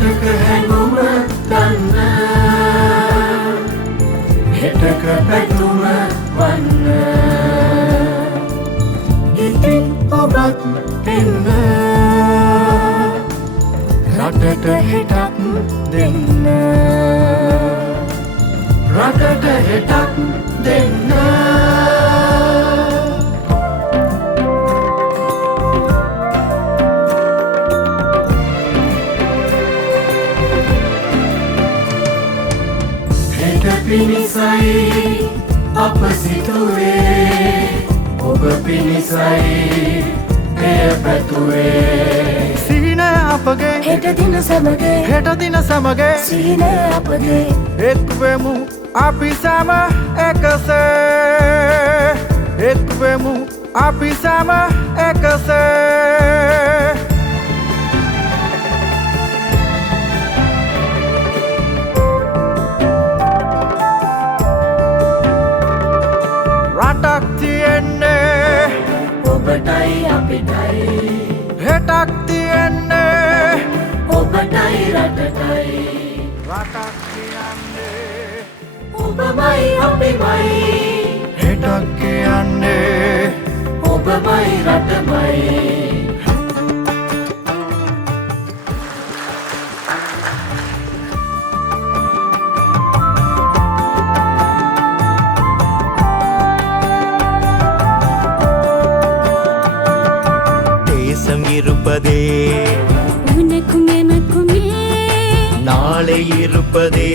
රටක හැඟුම දන්න හෙටක පැතුම වන්න ඉතින් ඔබත් එන්න රටට හෙටක් දෙන්න රටට හෙටක් දෙන්න පිණිසයි අප සිතුවේ ඔබ පිණිසයි එය පැතුවේ සිහින අපගේ හෙට දින සමගේ හෙට දින සමගේ සිහින අපගේ එක්වෙමු අපි සම එකසේ එක්වෙමු අපි සම එකසේ රටක් තියෙන්නේ ඔබටයි අපිටයි හෙටක් තියෙන්නේ ඔබටයි රටටයි රටක් කියන්නේ ඔබමයි අපිමයි හෙටක් කියන්නේ ඔබමයි රටමයි இருப்பதே உனக்கும் எனக்குமே நாளை இருப்பதே